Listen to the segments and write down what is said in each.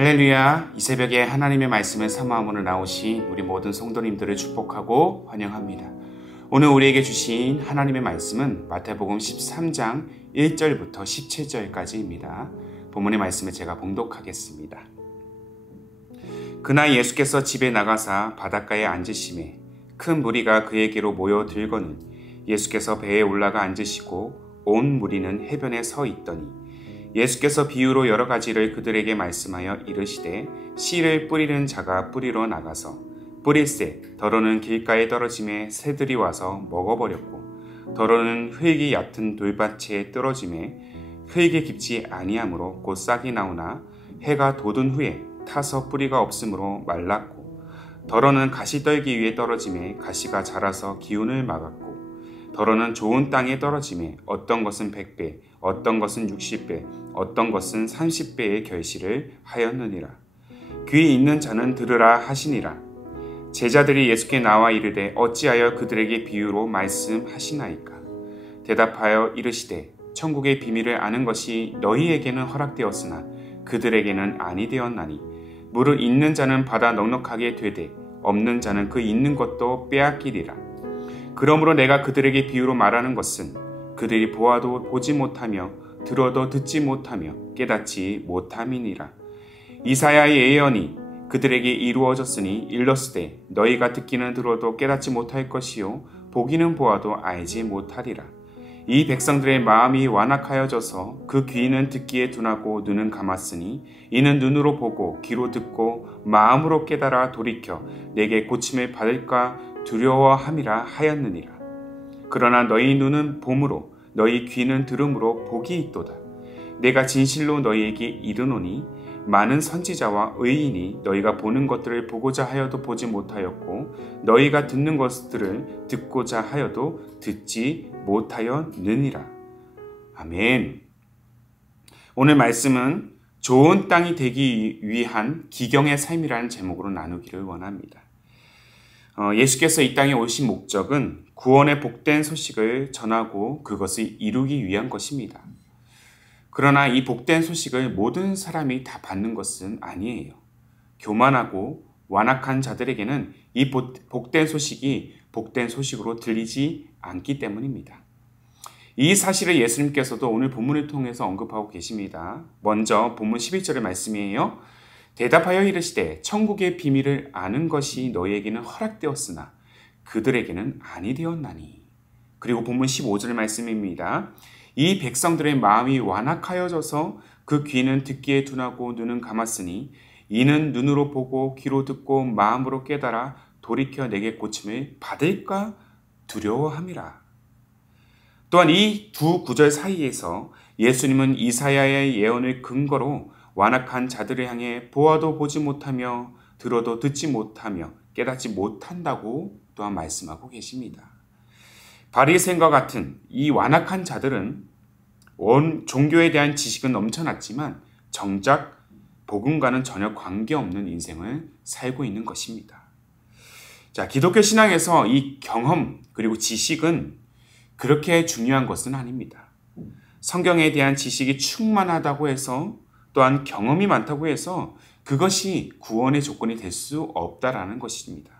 할렐루야, 이 새벽에 하나님의 말씀을 사모함으로 나오신 우리 모든 성도님들을 축복하고 환영합니다. 오늘 우리에게 주신 하나님의 말씀은 마태복음 13장 1절부터 17절까지입니다. 본문의 말씀을 제가 봉독하겠습니다. 그날 예수께서 집에 나가사 바닷가에 앉으시매 큰 무리가 그에게로 모여들거늘 예수께서 배에 올라가 앉으시고 온 무리는 해변에 서 있더니 예수께서 비유로 여러 가지를 그들에게 말씀하여 이르시되 씨를 뿌리는 자가 뿌리러 나가서 뿌릴새 더러는 길가에 떨어짐에 새들이 와서 먹어버렸고 더러는 흙이 얕은 돌밭에 떨어짐에 흙이 깊지 아니하므로 곧 싹이 나오나 해가 돋은 후에 타서 뿌리가 없으므로 말랐고 더러는 가시떨기 위에 떨어짐에 가시가 자라서 기운을 막았고 더러는 좋은 땅에 떨어짐에 어떤 것은 100배, 어떤 것은 60배, 어떤 것은 30배의 결실을 하였느니라. 귀 있는 자는 들으라 하시니라. 제자들이 예수께 나와 이르되 어찌하여 그들에게 비유로 말씀하시나이까. 대답하여 이르시되 천국의 비밀을 아는 것이 너희에게는 허락되었으나 그들에게는 아니 되었나니 물을 있는 자는 받아 넉넉하게 되되 없는 자는 그 있는 것도 빼앗기리라. 그러므로 내가 그들에게 비유로 말하는 것은 그들이 보아도 보지 못하며 들어도 듣지 못하며 깨닫지 못함이니라. 이사야의 예언이 그들에게 이루어졌으니 일렀으되 너희가 듣기는 들어도 깨닫지 못할 것이요 보기는 보아도 알지 못하리라. 이 백성들의 마음이 완악하여져서 그 귀는 듣기에 둔하고 눈은 감았으니 이는 눈으로 보고 귀로 듣고 마음으로 깨달아 돌이켜 내게 고침을 받을까 두려워함이라 하였느니라. 그러나 너희 눈은 봄으로 너희 귀는 들음으로 복이 있도다. 내가 진실로 너희에게 이르노니 많은 선지자와 의인이 너희가 보는 것들을 보고자 하여도 보지 못하였고 너희가 듣는 것들을 듣고자 하여도 듣지 못하였느니라. 아멘. 오늘 말씀은 좋은 땅이 되기 위한 기경의 삶이라는 제목으로 나누기를 원합니다. 예수께서 이 땅에 오신 목적은 구원의 복된 소식을 전하고 그것을 이루기 위한 것입니다. 그러나 이 복된 소식을 모든 사람이 다 받는 것은 아니에요. 교만하고 완악한 자들에게는 이 복된 소식이 복된 소식으로 들리지 않기 때문입니다. 이 사실을 예수님께서도 오늘 본문을 통해서 언급하고 계십니다. 먼저 본문 11절의 말씀이에요. 대답하여 이르시되 천국의 비밀을 아는 것이 너희에게는 허락되었으나 그들에게는 아니 되었나니. 그리고 본문 15절 말씀입니다. 이 백성들의 마음이 완악하여져서 그 귀는 듣기에 둔하고 눈은 감았으니 이는 눈으로 보고 귀로 듣고 마음으로 깨달아 돌이켜 내게 고침을 받을까 두려워함이라. 또한 이 두 구절 사이에서 예수님은 이사야의 예언을 근거로 완악한 자들을 향해 보아도 보지 못하며 들어도 듣지 못하며 깨닫지 못한다고 또한 말씀하고 계십니다. 바리새인과 같은 이 완악한 자들은 종교에 대한 지식은 넘쳐났지만 정작 복음과는 전혀 관계없는 인생을 살고 있는 것입니다. 자, 기독교 신앙에서 이 경험 그리고 지식은 그렇게 중요한 것은 아닙니다. 성경에 대한 지식이 충만하다고 해서 또한 경험이 많다고 해서 그것이 구원의 조건이 될 수 없다라는 것입니다.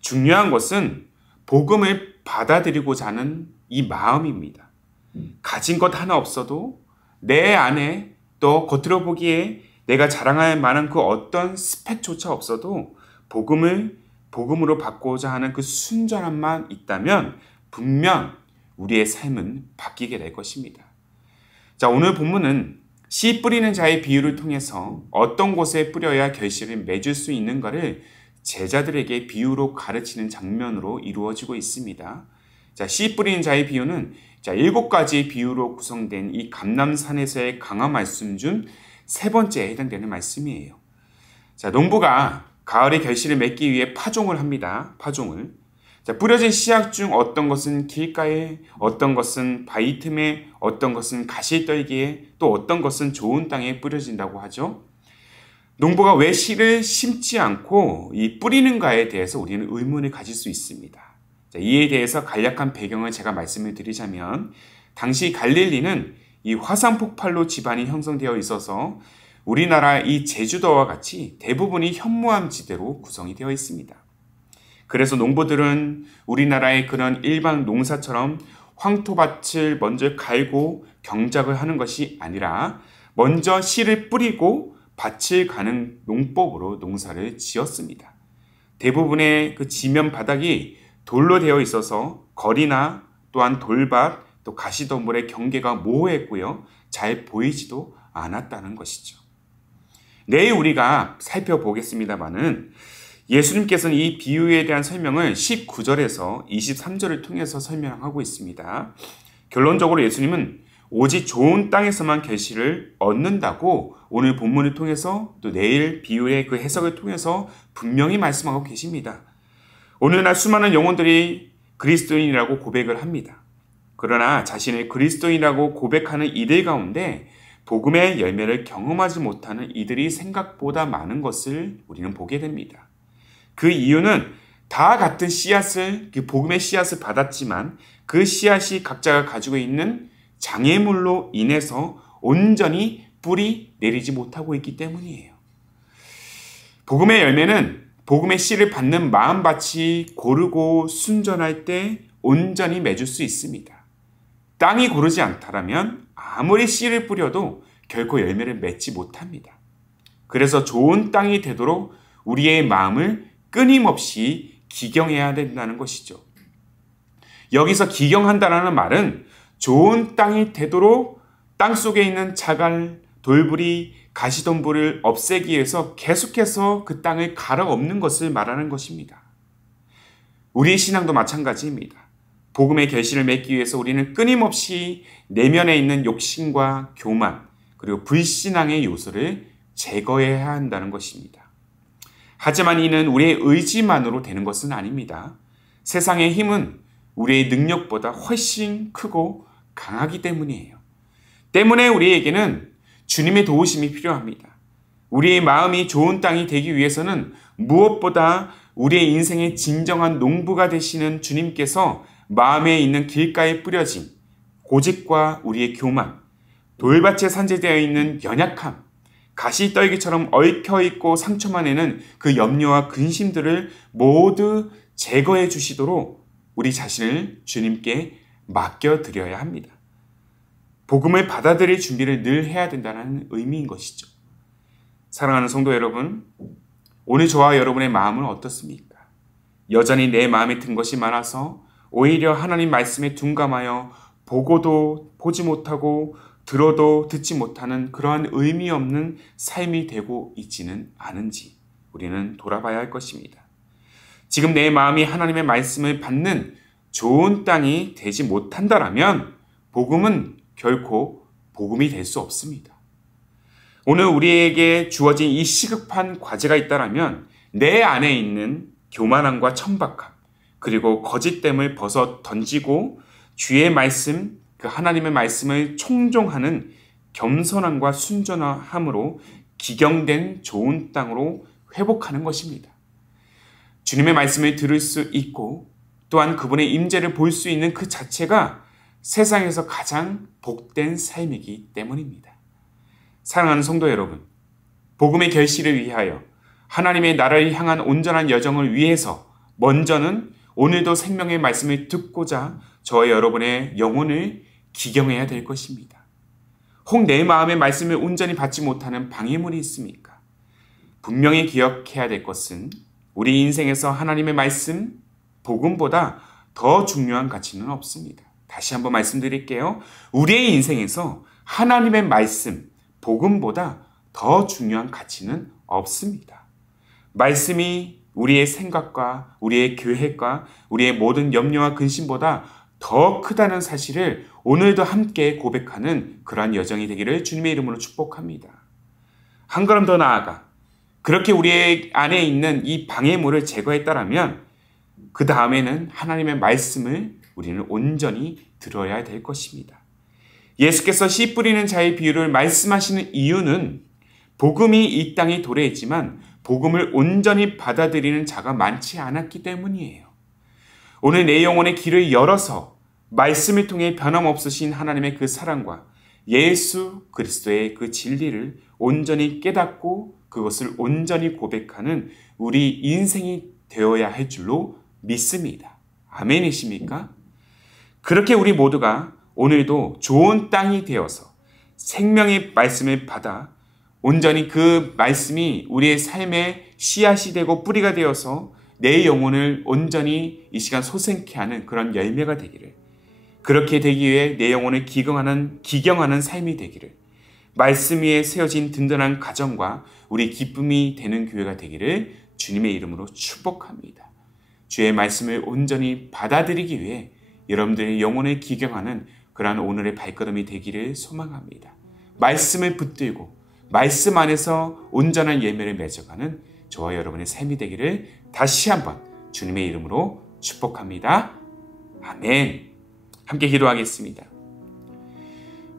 중요한 것은 복음을 받아들이고자 하는 이 마음입니다. 가진 것 하나 없어도 내 안에 또 겉으로 보기에 내가 자랑할 만한 그 어떤 스펙조차 없어도 복음으로 받고자 하는 그 순전함만 있다면 분명 우리의 삶은 바뀌게 될 것입니다. 자, 오늘 본문은 씨 뿌리는 자의 비유를 통해서 어떤 곳에 뿌려야 결실을 맺을 수 있는가를 제자들에게 비유로 가르치는 장면으로 이루어지고 있습니다. 자, 씨 뿌리는 자의 비유는 7가지 비유로 구성된 이 감람산에서의 강화 말씀 중 세 번째에 해당되는 말씀이에요. 자, 농부가 가을에 결실을 맺기 위해 파종을 합니다. 파종을. 자, 뿌려진 씨앗 중 어떤 것은 길가에, 어떤 것은 바위 틈에, 어떤 것은 가시떨기에, 또 어떤 것은 좋은 땅에 뿌려진다고 하죠. 농부가 왜 씨를 심지 않고 이 뿌리는가에 대해서 우리는 의문을 가질 수 있습니다. 자, 이에 대해서 간략한 배경을 제가 말씀을 드리자면 당시 갈릴리는 이 화산 폭발로 지반이 형성되어 있어서 우리나라 이 제주도와 같이 대부분이 현무암 지대로 구성이 되어 있습니다. 그래서 농부들은 우리나라의 그런 일반 농사처럼 황토밭을 먼저 갈고 경작을 하는 것이 아니라 먼저 씨를 뿌리고 밭을 가는 농법으로 농사를 지었습니다. 대부분의 그 지면 바닥이 돌로 되어 있어서 거리나 또한 돌밭 또 가시덤불의 경계가 모호했고요. 잘 보이지도 않았다는 것이죠. 내일 우리가 살펴보겠습니다마는 예수님께서는 이 비유에 대한 설명을 19절에서 23절을 통해서 설명하고 있습니다. 결론적으로 예수님은 오직 좋은 땅에서만 계시를 얻는다고 오늘 본문을 통해서 또 내일 비유의 그 해석을 통해서 분명히 말씀하고 계십니다. 오늘날 수많은 영혼들이 그리스도인이라고 고백을 합니다. 그러나 자신을 그리스도인이라고 고백하는 이들 가운데 복음의 열매를 경험하지 못하는 이들이 생각보다 많은 것을 우리는 보게 됩니다. 그 이유는 다 같은 씨앗을, 그 복음의 씨앗을 받았지만 그 씨앗이 각자가 가지고 있는 장애물로 인해서 온전히 뿌리 내리지 못하고 있기 때문이에요. 복음의 열매는 복음의 씨를 받는 마음밭이 고르고 순전할 때 온전히 맺을 수 있습니다. 땅이 고르지 않다라면 아무리 씨를 뿌려도 결코 열매를 맺지 못합니다. 그래서 좋은 땅이 되도록 우리의 마음을 끊임없이 기경해야 된다는 것이죠. 여기서 기경한다는 말은 좋은 땅이 되도록 땅 속에 있는 자갈, 돌부리, 가시덤불을 없애기 위해서 계속해서 그 땅을 갈아엎는 것을 말하는 것입니다. 우리의 신앙도 마찬가지입니다. 복음의 결실을 맺기 위해서 우리는 끊임없이 내면에 있는 욕심과 교만 그리고 불신앙의 요소를 제거해야 한다는 것입니다. 하지만 이는 우리의 의지만으로 되는 것은 아닙니다. 세상의 힘은 우리의 능력보다 훨씬 크고 강하기 때문이에요. 때문에 우리에게는 주님의 도우심이 필요합니다. 우리의 마음이 좋은 땅이 되기 위해서는 무엇보다 우리의 인생의 진정한 농부가 되시는 주님께서 마음에 있는 길가에 뿌려진 고집과 우리의 교만, 돌밭에 산재되어 있는 연약함, 가시떨기처럼 얽혀있고 상처만 내는 그 염려와 근심들을 모두 제거해 주시도록 우리 자신을 주님께 맡겨드려야 합니다. 복음을 받아들일 준비를 늘 해야 된다는 의미인 것이죠. 사랑하는 성도 여러분, 오늘 저와 여러분의 마음은 어떻습니까? 여전히 내 마음에 든 것이 많아서 오히려 하나님 말씀에 둔감하여 보고도 보지 못하고 들어도 듣지 못하는 그러한 의미 없는 삶이 되고 있지는 않은지 우리는 돌아봐야 할 것입니다. 지금 내 마음이 하나님의 말씀을 받는 좋은 땅이 되지 못한다라면 복음은 결코 복음이 될 수 없습니다. 오늘 우리에게 주어진 이 시급한 과제가 있다라면 내 안에 있는 교만함과 천박함 그리고 거짓됨을 벗어 던지고 주의 말씀, 그 하나님의 말씀을 총종하는 겸손함과 순전함으로 기경된 좋은 땅으로 회복하는 것입니다. 주님의 말씀을 들을 수 있고 또한 그분의 임재를 볼 수 있는 그 자체가 세상에서 가장 복된 삶이기 때문입니다. 사랑하는 성도 여러분, 복음의 결실을 위하여 하나님의 나라를 향한 온전한 여정을 위해서 먼저는 오늘도 생명의 말씀을 듣고자 저와 여러분의 영혼을 기경해야 될 것입니다. 혹 내 마음의 말씀을 온전히 받지 못하는 방해물이 있습니까? 분명히 기억해야 될 것은 우리 인생에서 하나님의 말씀, 복음보다 더 중요한 가치는 없습니다. 다시 한번 말씀드릴게요. 우리의 인생에서 하나님의 말씀, 복음보다 더 중요한 가치는 없습니다. 말씀이 우리의 생각과 우리의 계획과 우리의 모든 염려와 근심보다 더 크다는 사실을 오늘도 함께 고백하는 그러한 여정이 되기를 주님의 이름으로 축복합니다. 한 걸음 더 나아가 그렇게 우리 안에 있는 이 방해물을 제거했다라면 그 다음에는 하나님의 말씀을 우리는 온전히 들어야 될 것입니다. 예수께서 씨 뿌리는 자의 비유를 말씀하시는 이유는 복음이 이 땅에 도래했지만 복음을 온전히 받아들이는 자가 많지 않았기 때문이에요. 오늘 내 영혼의 길을 열어서 말씀을 통해 변함없으신 하나님의 그 사랑과 예수 그리스도의 그 진리를 온전히 깨닫고 그것을 온전히 고백하는 우리 인생이 되어야 할 줄로 믿습니다. 아멘이십니까? 그렇게 우리 모두가 오늘도 좋은 땅이 되어서 생명의 말씀을 받아 온전히 그 말씀이 우리의 삶의 씨앗이 되고 뿌리가 되어서 내 영혼을 온전히 이 시간 솟게 하는 그런 열매가 되기를, 그렇게 되기 위해 내 영혼을 기경하는 삶이 되기를, 말씀 위에 세워진 든든한 가정과 우리 기쁨이 되는 교회가 되기를 주님의 이름으로 축복합니다. 주의 말씀을 온전히 받아들이기 위해 여러분들의 영혼을 기경하는 그러한 오늘의 발걸음이 되기를 소망합니다. 말씀을 붙들고 말씀 안에서 온전한 열매를 맺어가는 저와 여러분의 삶이 되기를 다시 한번 주님의 이름으로 축복합니다. 아멘. 함께 기도하겠습니다.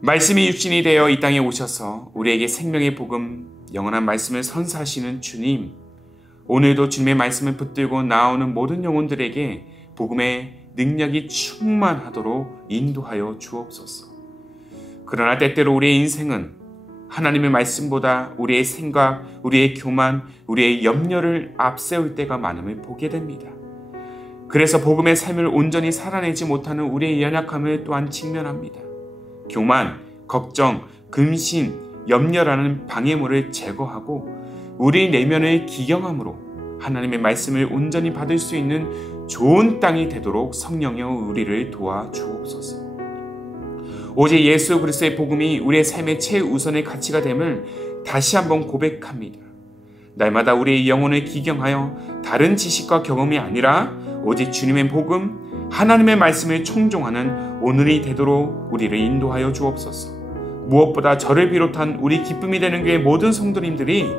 말씀이 육신이 되어 이 땅에 오셔서 우리에게 생명의 복음, 영원한 말씀을 선사하시는 주님, 오늘도 주님의 말씀을 붙들고 나오는 모든 영혼들에게 복음의 능력이 충만하도록 인도하여 주옵소서. 그러나 때때로 우리의 인생은 하나님의 말씀보다 우리의 생각, 우리의 교만, 우리의 염려를 앞세울 때가 많음을 보게 됩니다. 그래서 복음의 삶을 온전히 살아내지 못하는 우리의 연약함을 또한 직면합니다. 교만, 걱정, 근심, 염려라는 방해물을 제거하고 우리 내면을 기경함으로 하나님의 말씀을 온전히 받을 수 있는 좋은 땅이 되도록 성령여 우리를 도와주옵소서. 오직 예수 그리스도의 복음이 우리의 삶의 최우선의 가치가 됨을 다시 한번 고백합니다. 날마다 우리의 영혼을 기경하여 다른 지식과 경험이 아니라 오직 주님의 복음, 하나님의 말씀을 청종하는 오늘이 되도록 우리를 인도하여 주옵소서. 무엇보다 저를 비롯한 우리 기쁨이 되는 교회 모든 성도님들이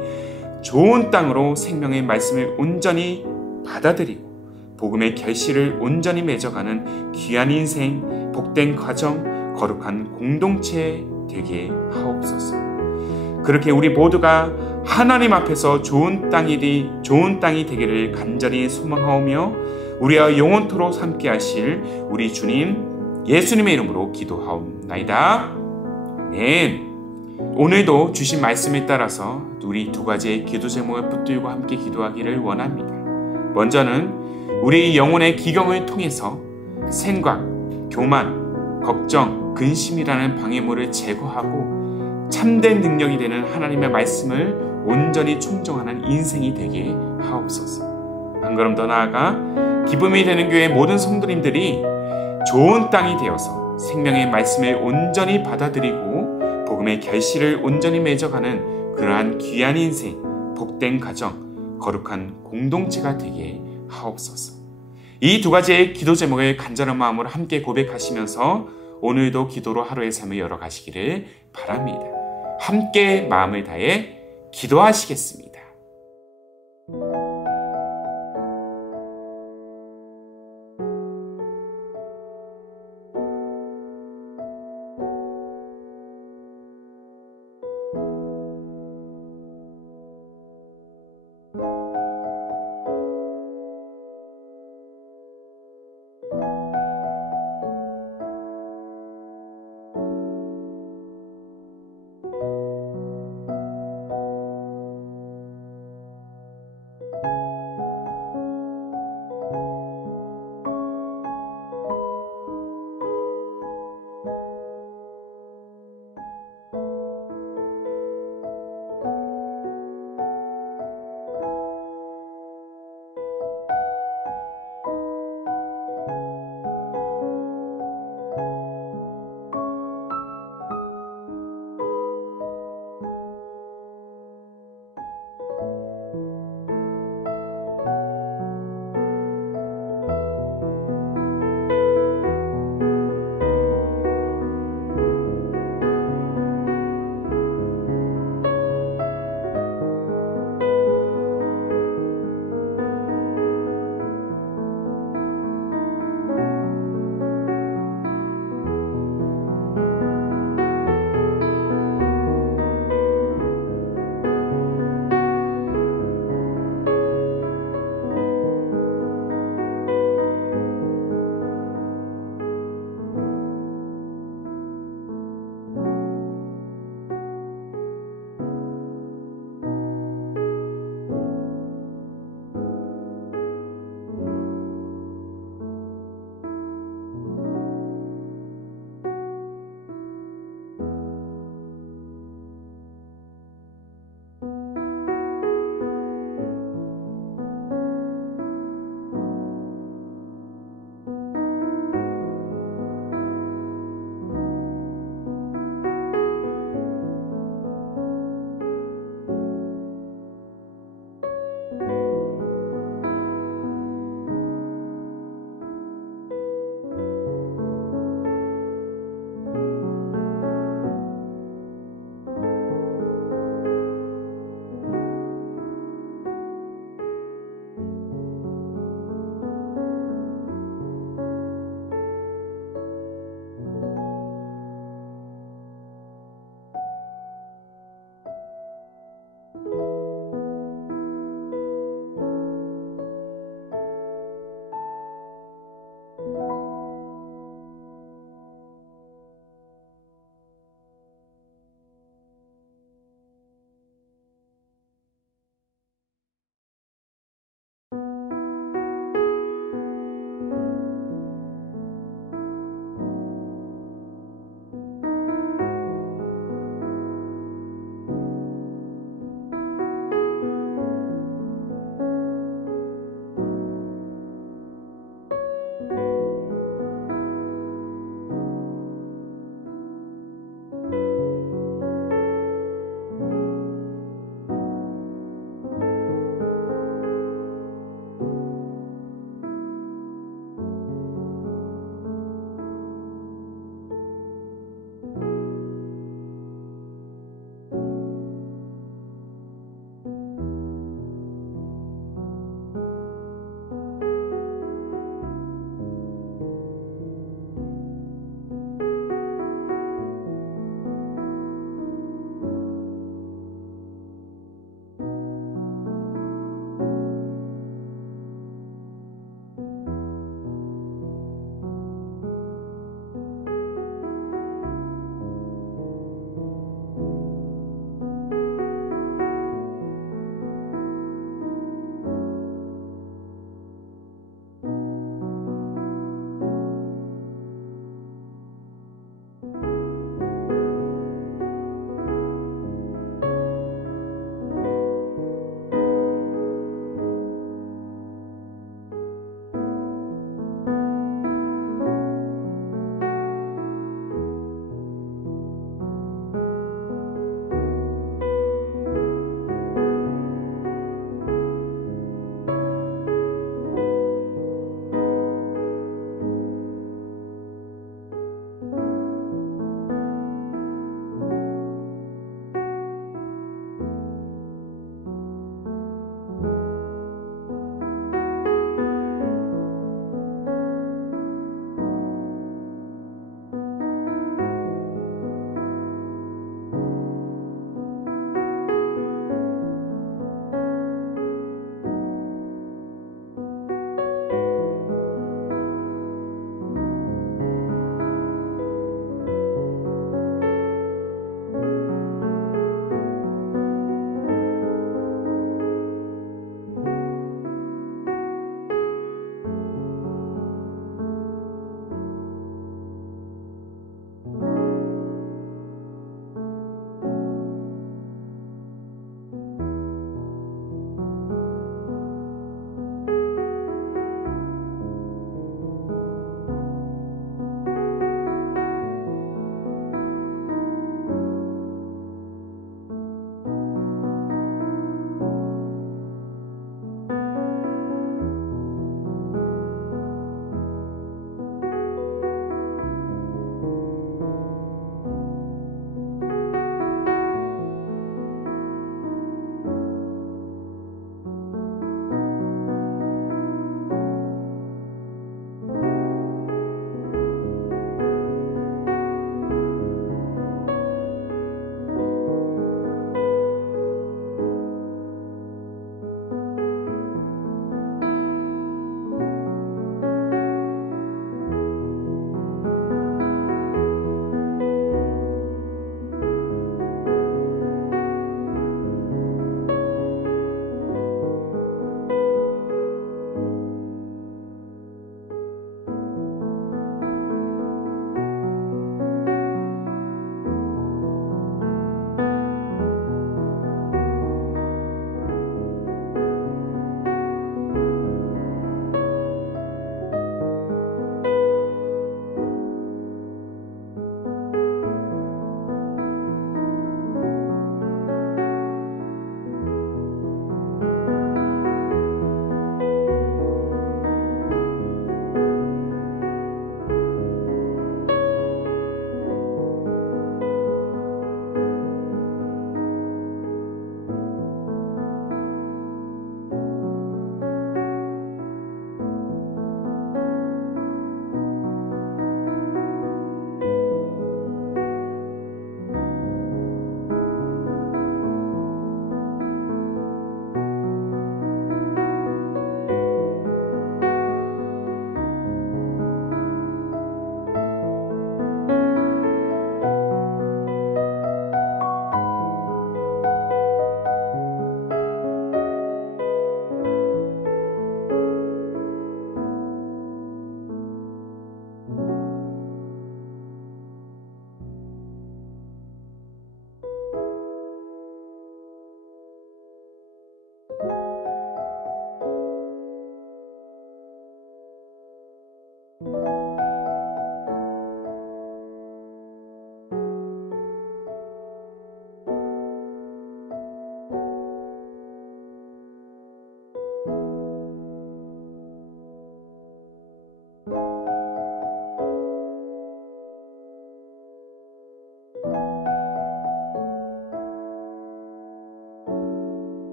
좋은 땅으로 생명의 말씀을 온전히 받아들이고 복음의 결실을 온전히 맺어가는 귀한 인생, 복된 가정, 거룩한 공동체 되게 하옵소서. 그렇게 우리 모두가 하나님 앞에서 좋은 땅이 되기를 간절히 소망하오며 우리와 영원토록 함께 하실 우리 주님 예수님의 이름으로 기도하옵나이다. 아멘. 오늘도 주신 말씀에 따라서 우리 두 가지의 기도 제목을 붙들고 함께 기도하기를 원합니다. 먼저는 우리 영혼의 기경을 통해서 생각, 교만, 걱정, 근심이라는 방해물을 제거하고 참된 능력이 되는 하나님의 말씀을 온전히 충정하는 인생이 되게 하옵소서. 한 걸음 더 나아가 기쁨이 되는 교회 모든 성도님들이 좋은 땅이 되어서 생명의 말씀을 온전히 받아들이고 복음의 결실을 온전히 맺어가는 그러한 귀한 인생, 복된 가정, 거룩한 공동체가 되게 하옵소서. 이 두 가지의 기도 제목을 간절한 마음으로 함께 고백하시면서 오늘도 기도로 하루의 삶을 열어가시기를 바랍니다. 함께 마음을 다해 기도하시겠습니다.